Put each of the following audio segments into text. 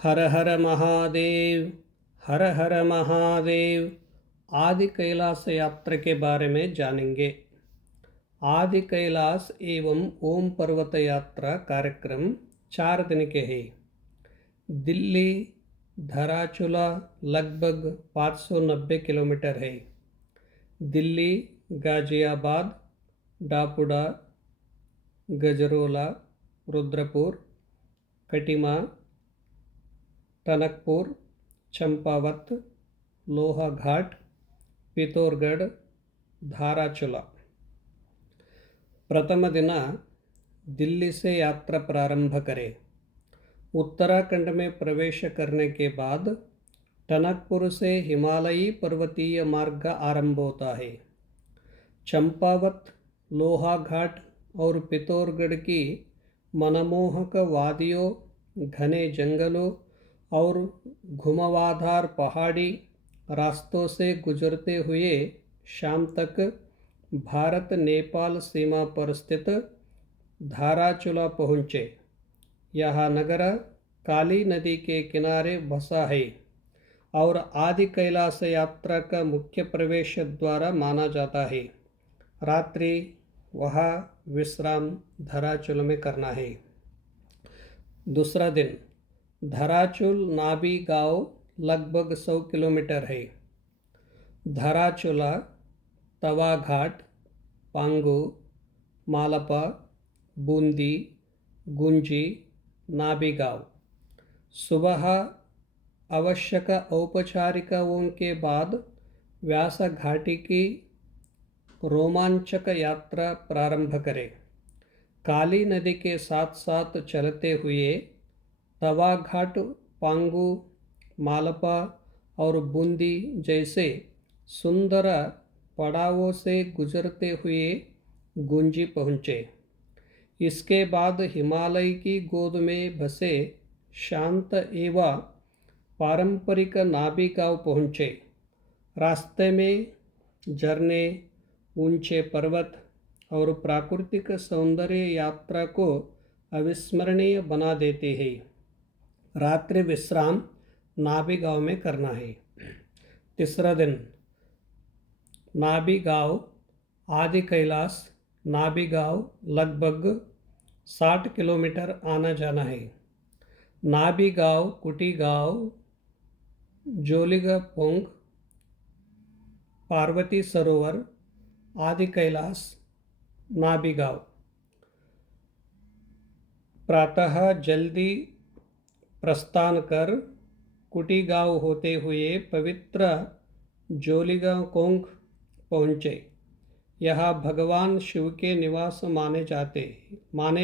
हर हर महादेव, हर हर महादेव। आदि कैलाश यात्रा के बारे में जानेंगे। आदि कैलाश एवं ओम पर्वत यात्रा कार्यक्रम 4 दिन के हैं। दिल्ली धराचुला लगभग 590 किलोमीटर है। दिल्ली, गाजियाबाद, डापुडा, गजरोला, रुद्रपुर, कटिमा, टनकपुर, चंपावत, लोहा घाट, पिथौरगढ़, धाराचुला। प्रथम दिन दिल्ली से यात्रा प्रारंभ करें। उत्तराखंड में प्रवेश करने के बाद टनकपुर से हिमालयी पर्वतीय मार्ग आरंभ होता है। चंपावत, लोहा घाट और पिथौरगढ़ की मनमोहक वादियों, घने जंगलों और घुमावदार पहाड़ी रास्तों से गुजरते हुए शाम तक भारत नेपाल सीमा पर स्थित धाराचुला पहुँचे। यह नगर काली नदी के किनारे बसा है और आदि कैलाश यात्रा का मुख्य प्रवेश द्वार माना जाता है। रात्रि वहाँ विश्राम धराचुला में करना है। दूसरा दिन धराचुल नाभी गांव लगभग 100 किलोमीटर है। धराचुला, तवा घाट, पांगू, मालपा, बूंदी, गुंजी, नाभी गांव। सुबह आवश्यक औपचारिकताओं के बाद व्यास घाटी की रोमांचक यात्रा प्रारंभ करें। काली नदी के साथ साथ चलते हुए तवा घाट, पांगू, मालपा और बूंदी जैसे सुंदर पड़ावों से गुजरते हुए गुंजी पहुँचे। इसके बाद हिमालय की गोद में बसे शांत एवं पारंपरिक नाभी गांव पहुँचे। रास्ते में झरने, ऊंचे पर्वत और प्राकृतिक सौंदर्य यात्रा को अविस्मरणीय बना देते हैं। रात्रि विश्राम नाभी गांव में करना है। तीसरा दिन नाभी गांव, आदि कैलाश नाभी गांव लगभग 60 किलोमीटर आना जाना है। नाभी गांव, कुटी गांव, जोलीगपोंग, पार्वती सरोवर, आदि कैलाश, नाभी गांव। प्रातः जल्दी प्रस्थान कर कुटी गांव होते हुए पवित्र जोलीगपोंग पहुँचे। यह भगवान शिव के निवास माने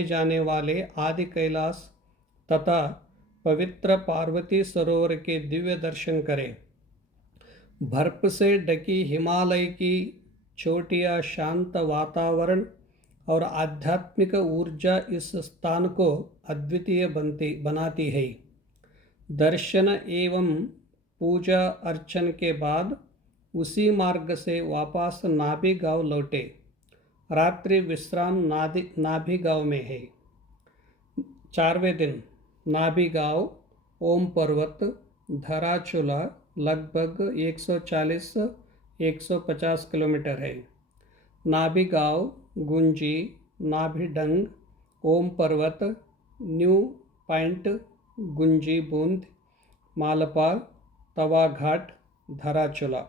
जाने वाले आदि कैलाश तथा पवित्र पार्वती सरोवर के दिव्य दर्शन करें। बर्फ से ढकी हिमालय की चोटियाँ, शांत वातावरण और आध्यात्मिक ऊर्जा इस स्थान को अद्वितीय बनाती है। दर्शन एवं पूजा अर्चन के बाद उसी मार्ग से वापस नाभी गांव लौटे। रात्रि विश्राम नाभी गांव में है। 4वें दिन नाभी गांव, ओम पर्वत, धराचुला लगभग 140-150 किलोमीटर है। नाभी गांव, गुंजी, नाभी डंग, ओम पर्वत, न्यू पॉइंट, गुंजी, बूंद, मालपा, तवा घाट, धराचुला।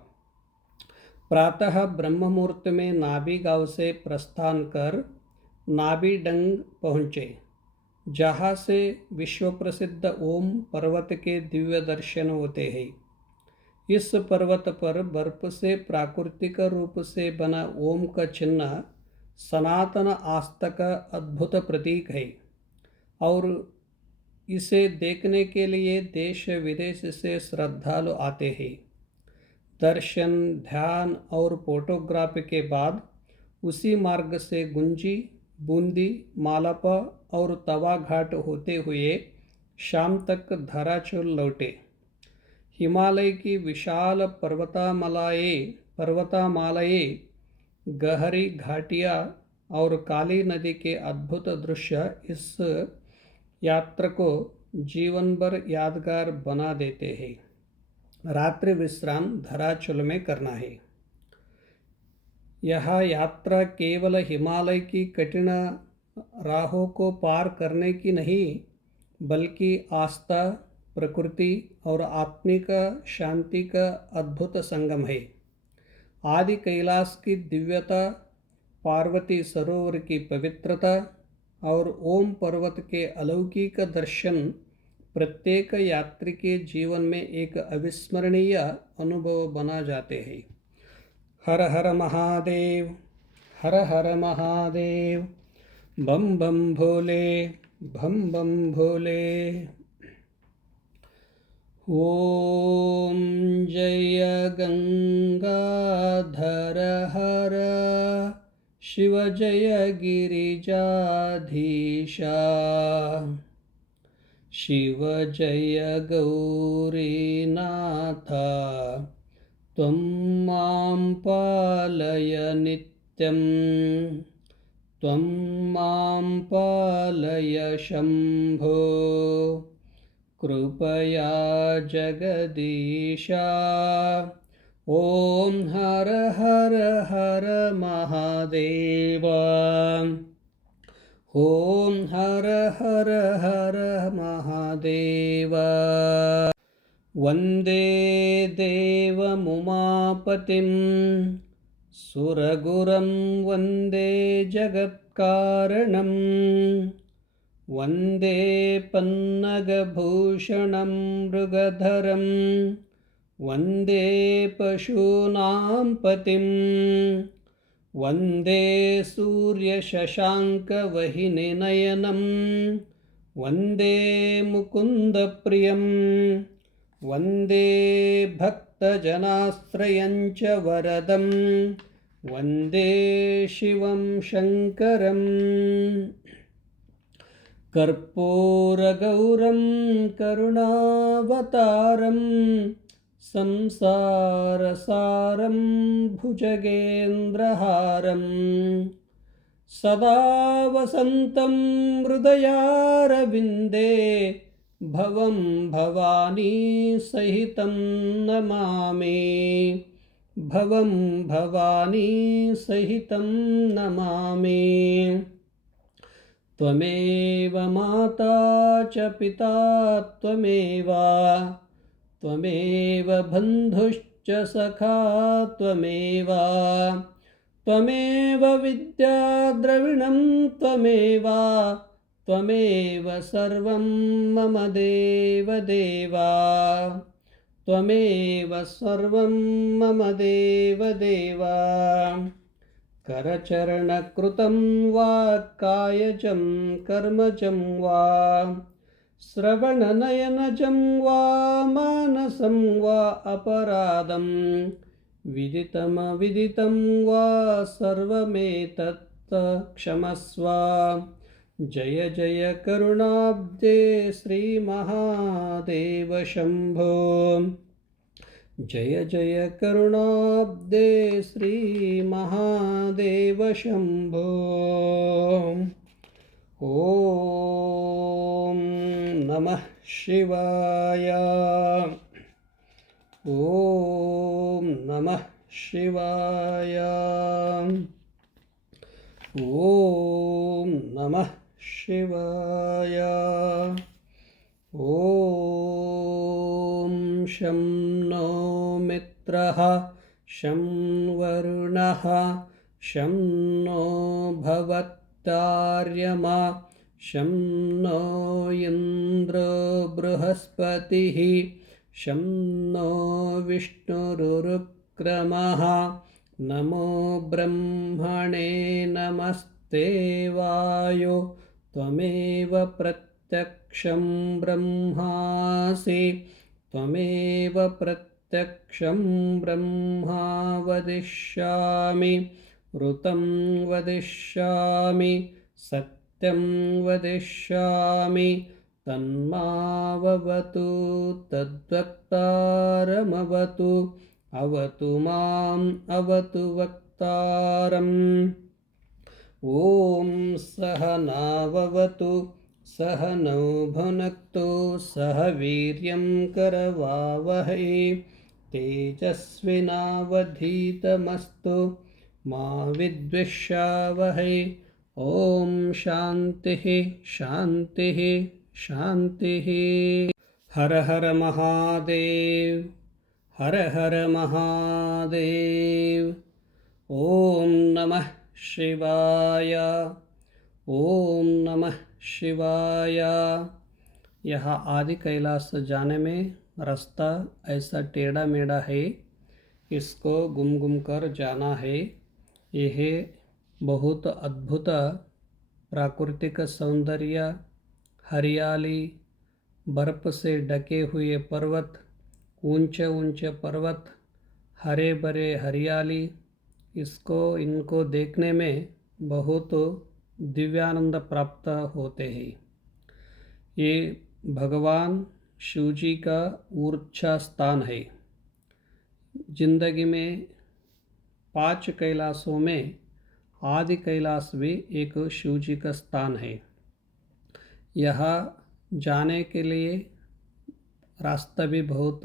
प्रातः ब्रह्म मुहूर्त में नाभी गांव से प्रस्थान कर नाभी डंग पहुँचे, जहाँ से विश्व प्रसिद्ध ओम पर्वत के दिव्य दर्शन होते हैं। इस पर्वत पर बर्फ से प्राकृतिक रूप से बना ओम का चिन्ह सनातन आस्था का अद्भुत प्रतीक है और इसे देखने के लिए देश विदेश से श्रद्धालु आते हैं। दर्शन, ध्यान और फोटोग्राफी के बाद उसी मार्ग से गुंजी, बूंदी, मालपा और तवा घाट होते हुए शाम तक धराचुल लौटे। हिमालय की विशाल पर्वतमालाएं, गहरी घाटियाँ और काली नदी के अद्भुत दृश्य इस यात्रा को जीवन भर यादगार बना देते हैं। रात्रि विश्राम धराचल में करना है। यह यात्रा केवल हिमालय की कठिन राहों को पार करने की नहीं, बल्कि आस्था, प्रकृति और आत्मिक शांति का अद्भुत संगम है। आदि कैलाश की दिव्यता, पार्वती सरोवर की पवित्रता और ओम पर्वत के अलौकिक दर्शन प्रत्येक यात्री के जीवन में एक अविस्मरणीय अनुभव बना जाते हैं। हर हर महादेव, हर हर महादेव, बम बम भोले, बम बम भोले। ओम जय गंगाधर हर शिव जय गिरिजाधीशा, शिव जय गौरीनाथ, त्वं मां पालय नित्यं, त्वं मां पालय शम्भो, कृपया जगदीशा। ओम हर हर हर महादेव, ओम हर हर हर महादेव। वन्दे देवमुमापतिं, सुरगुरं वन्दे जगत्कारणं, वन्दे पन्नगभूषणं मृगधरं, वन्दे पशूनां पतिं, वन्दे सूर्यशशाङ्कवहिनिनयनं, वन्दे मुकुन्दप्रियं, वन्दे भक्तजनाश्रयं च वरदं, वन्दे शिवं शङ्करम्। कर्पूरगौरं करुणावतारं, संसारसारं भुजगेन्द्रहारं, सदा वसन्तं हृदयारविन्दे, भवं भवानी सहितं नमामि, भवं भवानी सहितं नमामि। त्वमेव माता च पिता त्वमेव, त्वमेव बन्धुश्च सखा त्वमेव, त्वमेव विद्या द्रविणं त्वमेव, त्वमेव सर्वं मम देवदेव, त्वमेव सर्वं मम देवदेव। करचरणकृतं वा कायजं कर्मजं वा, श्रवणनयनजं वा मानसं वा अपराधं, विदितमविदितं वा सर्वमेतत् क्षमस्व। जय जय करुणाब्दे श्रीमहादेव शम्भो, जय जय करुणाब्दे श्रीमहादेव शम्भो। ॐ नमः शिवाय, ॐ नमः शिवाय, ॐ नमः शिवाय। ॐ शं नो मित्रः, शं वरुणः, शं नो भवत्तार्यमा, शं नो इन्द्रो बृहस्पतिः, शं नो विष्णुरुक्रमः। नमो ब्रह्मणे नमस्ते वायो, त्वमेव प्रत्यक्षं ब्रह्मासि, त्वमेव प्रत्यक्षं ब्रह्मा वदिष्यामि, ऋतं वदिष्यामि, सत्यं वदिष्यामि, तन्मावतु तद्वक्तारमवतु, अवतु माम् अवतु वक्तारम्। ॐ सहनाववतु, सह नौ भुनक्तु सह वीर्यं करवावहै तेजस्विनावधीतमस्तु मा विद्विषावहै। ॐ शान्तिः शान्तिः शान्तिः। हर हर महादेव, हर हर महादेव। ॐ नमः शिवाय, ॐ नमः शिवाय। यह आदि कैलाश जाने में रास्ता ऐसा टेढ़ा मेढ़ा है, इसको घूम घूम कर जाना है। यह बहुत अद्भुत प्राकृतिक सौंदर्य, हरियाली, बर्फ से ढके हुए पर्वत, ऊंचे ऊंचे पर्वत, हरे भरे हरियाली, इनको देखने में बहुत दिव्यानंद प्राप्त होते हैं। ये भगवान शिव जी का ऊर्जा स्थान है। जिंदगी में 5 कैलाशों में आदि कैलाश भी एक शिव जी का स्थान है। यहाँ जाने के लिए रास्ता भी बहुत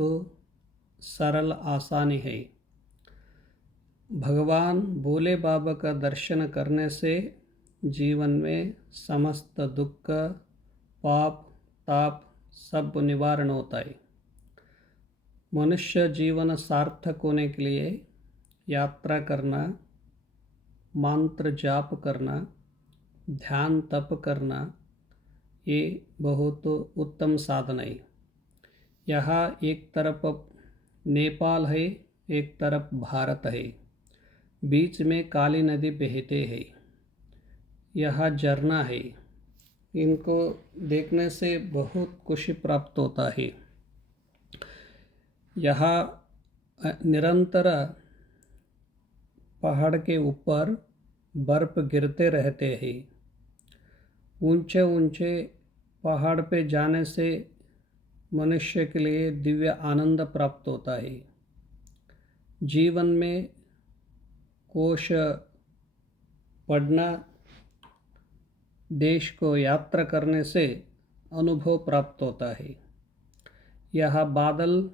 सरल आसानी है। भगवान भोले बाबा का दर्शन करने से जीवन में समस्त दुख, पाप, ताप सब निवारण होता है। मनुष्य जीवन सार्थक होने के लिए यात्रा करना, मंत्र जाप करना, ध्यान तप करना, ये बहुत उत्तम साधन है। यहाँ एक तरफ नेपाल है, एक तरफ भारत है, बीच में काली नदी बहते है। यहाँ झरना है, इनको देखने से बहुत खुशी प्राप्त होता है। यहाँ निरंतर पहाड़ के ऊपर बर्फ गिरते रहते हैं। ऊंचे ऊंचे पहाड़ पे जाने से मनुष्य के लिए दिव्य आनंद प्राप्त होता है। जीवन में कोश पढ़ना, देश को यात्रा करने से अनुभव प्राप्त होता है। यह बादल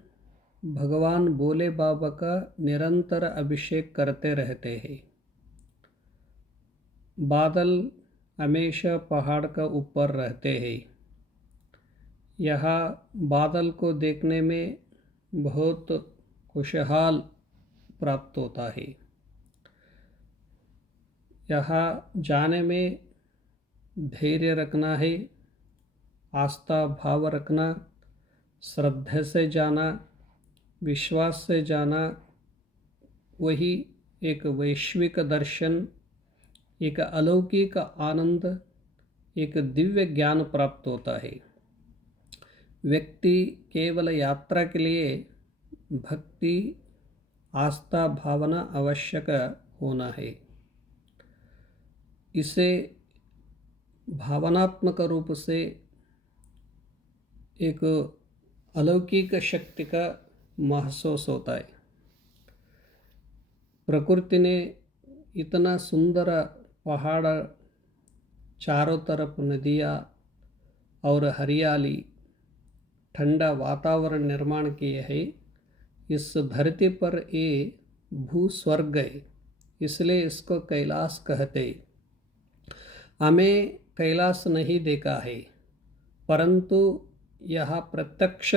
भगवान भोले बाबा का निरंतर अभिषेक करते रहते हैं। बादल हमेशा पहाड़ का ऊपर रहते हैं। यहाँ बादल को देखने में बहुत खुशहाल प्राप्त होता है। यहाँ जाने में धैर्य रखना है, आस्था भाव रखना, श्रद्धा से जाना, विश्वास से जाना, वही एक वैश्विक दर्शन, एक अलौकिक आनंद, एक दिव्य ज्ञान प्राप्त होता है। व्यक्ति केवल यात्रा के लिए भक्ति, आस्था, भावना आवश्यक होना है। इसे भावनात्मक रूप से एक अलौकिक शक्ति का महसूस होता है। प्रकृति ने इतना सुंदर पहाड़, चारों तरफ नदियाँ और हरियाली, ठंडा वातावरण निर्माण किए है। इस धरती पर ये भू स्वर्ग है, इसलिए इसको कैलाश कहते। हमें कैलाश नहीं देखा है, परंतु यह प्रत्यक्ष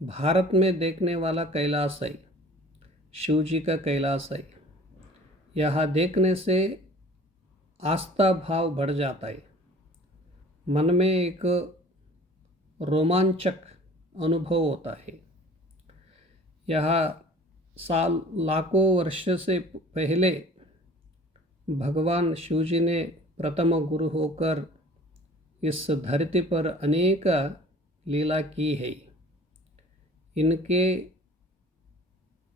भारत में देखने वाला कैलाश है, शिव जी का कैलाश है। यह देखने से आस्था भाव बढ़ जाता है। मन में एक रोमांचक अनुभव होता है। यह लाखों वर्ष से पहले भगवान शिव जी ने प्रथम गुरु होकर इस धरती पर अनेक लीला की है। इनके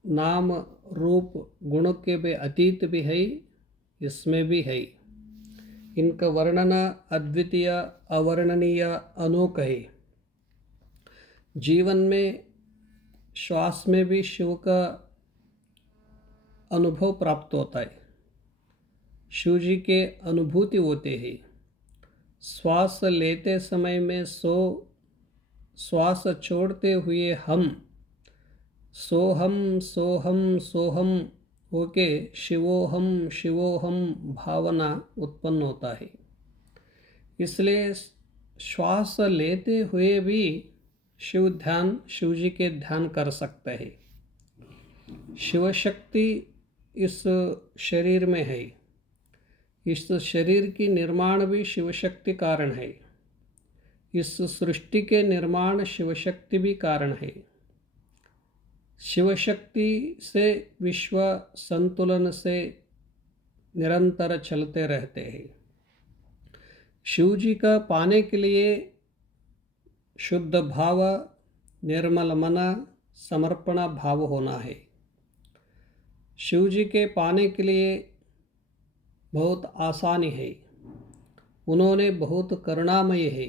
नाम रूप गुण के भी अतीत भी है, इसमें भी है। इनका वर्णन अद्वितीय, अवर्णनीय, अनोख है। जीवन में श्वास में भी शिव का अनुभव प्राप्त होता है। शिव जी के अनुभूति होते हैं। श्वास लेते समय में श्वास छोड़ते हुए हम सोहम सोहम सोहम होके शिवोहम शिवोहम भावना उत्पन्न होता है। इसलिए श्वास लेते हुए भी शिव जी के ध्यान कर सकते हैं। शिव शक्ति इस शरीर में है। इस शरीर की निर्माण भी शिव शक्ति कारण है। इस सृष्टि के निर्माण शिव शक्ति भी कारण है। शिव शक्ति से विश्व संतुलन से निरंतर चलते रहते हैं। शिव जी का पाने के लिए शुद्ध भाव, निर्मल मन, समर्पण भाव होना है। शिव जी के पाने के लिए बहुत आसानी है। उन्होंने बहुत करुणामय है।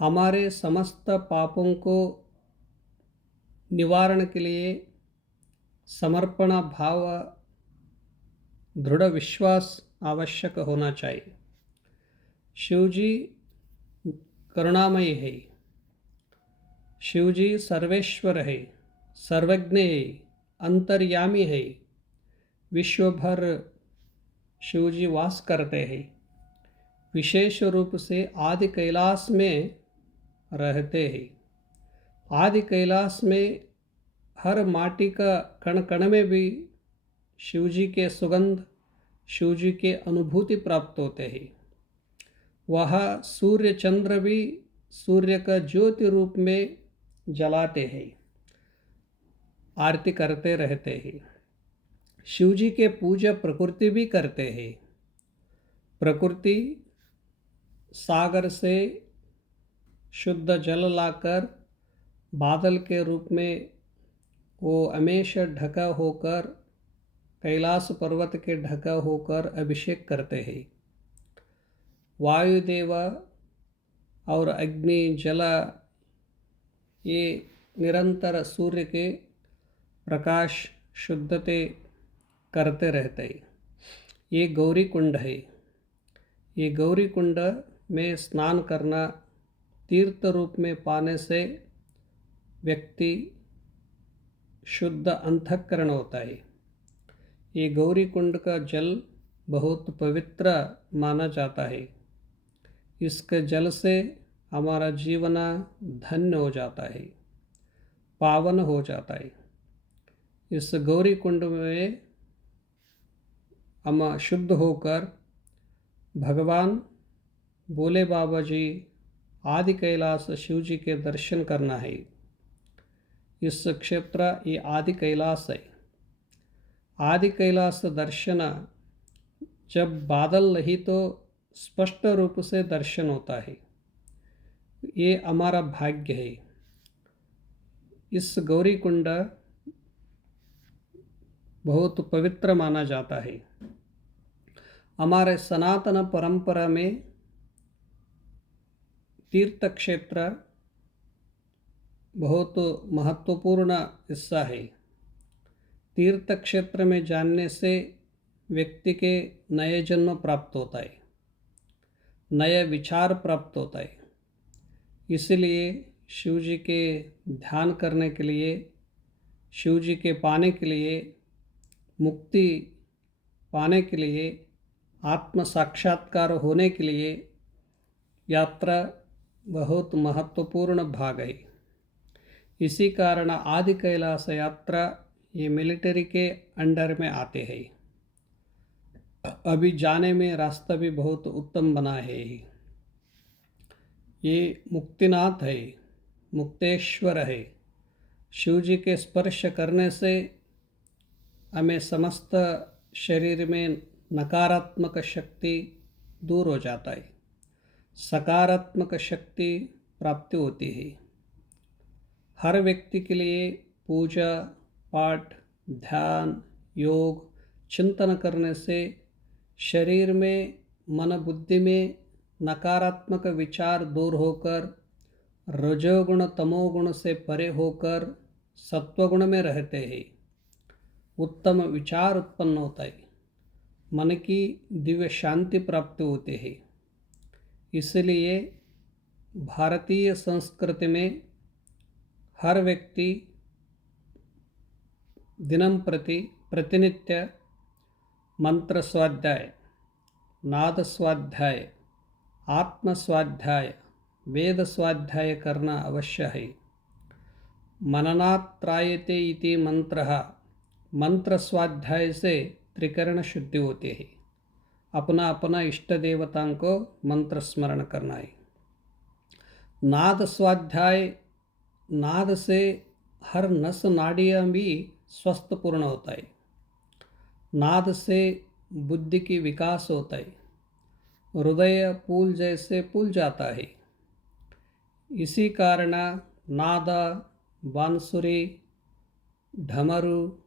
हमारे समस्त पापों को निवारण के लिए समर्पण भाव, दृढ़ विश्वास आवश्यक होना चाहिए। शिव जी करुणामय है। शिव जी सर्वेश्वर है, सर्वज्ञ है, अंतर्यामी है। विश्व भर शिव जी वास करते हैं। विशेष रूप से आदि कैलाश में रहते हैं। आदि कैलाश में हर माटी का कण कण में भी शिव जी के सुगंध, शिव जी के अनुभूति प्राप्त होते हैं। वह सूर्य चंद्र भी सूर्य का ज्योति रूप में जलाते हैं, आरती करते रहते हैं। शिव जी के पूजा प्रकृति भी करते हैं। प्रकृति सागर से शुद्ध जल लाकर बादल के रूप में वो हमेशा ढका होकर, कैलाश पर्वत के ढका होकर अभिषेक करते हैं। वायुदेव और अग्नि, जल ये निरंतर सूर्य के प्रकाश शुद्धते करते रहते हैं। ये गौरी कुंड है। ये गौरी कुंड में स्नान करना, तीर्थ रूप में पाने से व्यक्ति शुद्ध अंतःकरण होता है। ये गौरी कुंड का जल बहुत पवित्र माना जाता है। इसके जल से हमारा जीवन धन्य हो जाता है, पावन हो जाता है। इस गौरी कुंड में हम शुद्ध होकर भगवान भोले बाबा जी, आदि कैलाश शिव जी के दर्शन करना है। इस क्षेत्र ये आदि कैलाश है। आदि कैलाश दर्शन जब बादल नहीं तो स्पष्ट रूप से दर्शन होता है। ये हमारा भाग्य है। इस गौरी कुंड बहुत पवित्र माना जाता है। हमारे सनातन परंपरा में तीर्थ क्षेत्र बहुत महत्वपूर्ण हिस्सा है। तीर्थ क्षेत्र में जानने से व्यक्ति के नए जन्म प्राप्त होता है, नए विचार प्राप्त होता है। इसलिए शिव जी के ध्यान करने के लिए, शिव जी के पाने के लिए, मुक्ति पाने के लिए, आत्म साक्षात्कार होने के लिए यात्रा बहुत महत्वपूर्ण भाग है। इसी कारण आदि कैलाश यात्रा ये मिलिट्री के अंडर में आते हैं। अभी जाने में रास्ता भी बहुत उत्तम बना है। ये मुक्तिनाथ है, मुक्तेश्वर है। शिव जी के स्पर्श करने से हमें समस्त शरीर में नकारात्मक शक्ति दूर हो जाता है, सकारात्मक शक्ति प्राप्ति होती है। हर व्यक्ति के लिए पूजा पाठ, ध्यान, योग, चिंतन करने से शरीर में, मन बुद्धि में नकारात्मक विचार दूर होकर रजोगुण तमोगुण से परे होकर सत्वगुण में रहते हैं। उत्तम विचार उत्पन्न होता है, मन की दिव्य शांति प्राप्त होती है। इसलिए भारतीय संस्कृति में हर व्यक्ति दिनं प्रति प्रतिनित्य मंत्र स्वाध्याय, नाद स्वाध्याय, आत्म स्वाध्याय, वेद स्वाध्याय करना अवश्य है। मननात् त्रायते इति मंत्रः, मंत्र स्वाध्याय से त्रिकरण शुद्धि होती है। अपना अपना इष्ट देवताओं को मंत्र स्मरण करना है। नाद स्वाध्याय, नाद से हर नस नाड़ियाँ भी स्वस्थ पूर्ण होता है। नाद से बुद्धि की विकास होता है। हृदय पुल जैसे पुल जाता है। इसी कारण नाद, बांसुरी, ढमरू,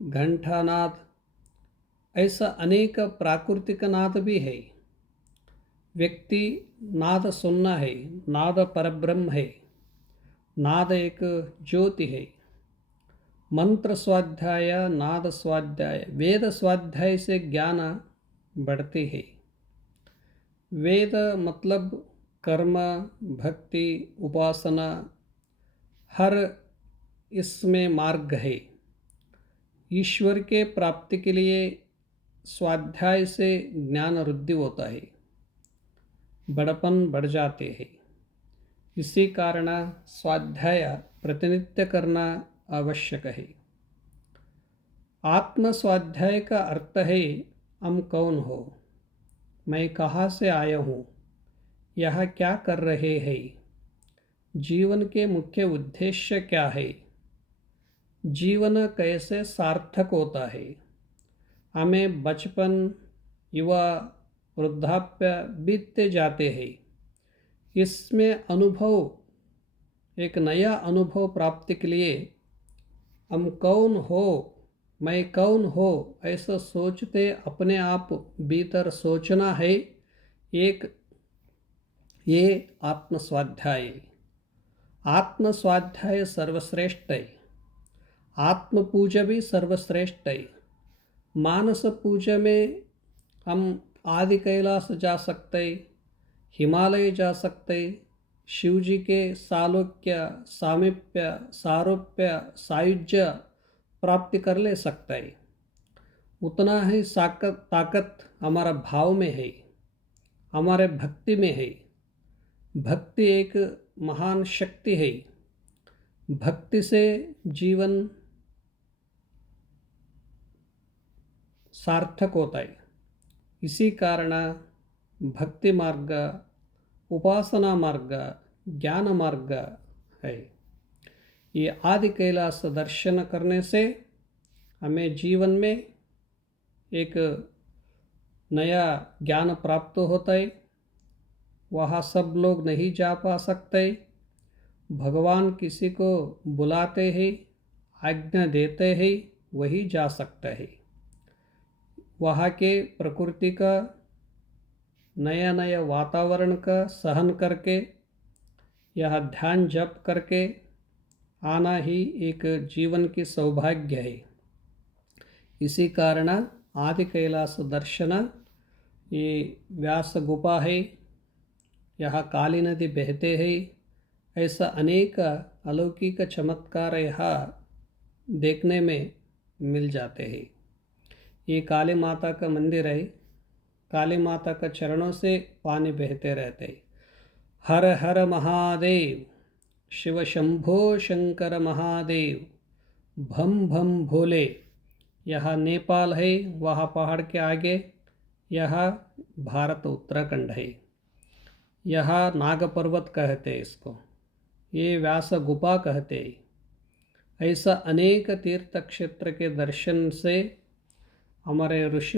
घंटानाद ऐसा अनेक प्राकृतिक नाद भी है। व्यक्ति नाद सुनना है। नाद परब्रह्म है। नाद एक ज्योति है। मंत्र स्वाध्याय, नाद स्वाध्याय, वेद स्वाध्याय से ज्ञान बढ़ती है। वेद मतलब कर्म, भक्ति, उपासना, हर इसमें मार्ग है। ईश्वर के प्राप्ति के लिए स्वाध्याय से ज्ञान वृद्धि होता है, बड़पन बढ़ जाते हैं। इसी कारण स्वाध्याय प्रतिनित्य करना आवश्यक है। आत्म स्वाध्याय का अर्थ है हम कौन हो, मैं कहाँ से आया हूँ, यह क्या कर रहे हैं, जीवन के मुख्य उद्देश्य क्या है, जीवन कैसे सार्थक होता है। हमें बचपन, युवा, वृद्धाप्य बीतते जाते हैं। इसमें अनुभव, एक नया अनुभव प्राप्ति के लिए हम कौन हो, मैं कौन हो, ऐसा सोचते अपने आप भीतर सोचना है। एक ये आत्म स्वाध्याय। आत्म स्वाध्याय सर्वश्रेष्ठ है। आत्म पूजा भी सर्वश्रेष्ठ है। मानस पूजा में हम आदि कैलाश जा सकते, हिमालय जा सकते, शिव जी के सालोक्य, सामीप्य, सारूप्य, सायुज्य प्राप्ति कर ले सकता है। उतना ही ताकत हमारा भाव में है, हमारे भक्ति में है। भक्ति एक महान शक्ति है। भक्ति से जीवन सार्थक होता है। इसी कारण भक्ति मार्ग, उपासना मार्ग, ज्ञान मार्ग है। ये आदि कैलाश दर्शन करने से हमें जीवन में एक नया ज्ञान प्राप्त होता है। वहाँ सब लोग नहीं जा पा सकते। भगवान किसी को बुलाते हैं, आज्ञा देते हैं, वही जा सकता है। वहाँ के प्रकृति का नया नया वातावरण का सहन करके, यह ध्यान जप करके आना ही एक जीवन की सौभाग्य है। इसी कारण आदि कैलाश दर्शन, ये व्यास गुफा है, यहाँ काली नदी बहते हैं। ऐसा अनेक अलौकिक चमत्कार यहाँ देखने में मिल जाते हैं। ये काली माता का मंदिर है। काली माता का चरणों से पानी बहते रहते हैं। हर हर महादेव, शिव शंभो शंकर महादेव, भम भम भोले। यह नेपाल है, वहाँ पहाड़ के आगे यह भारत उत्तराखंड है। यह नाग पर्वत कहते हैं इसको, ये व्यास गुफा कहते हैं। ऐसा अनेक तीर्थ क्षेत्र के दर्शन से हमारे ऋषि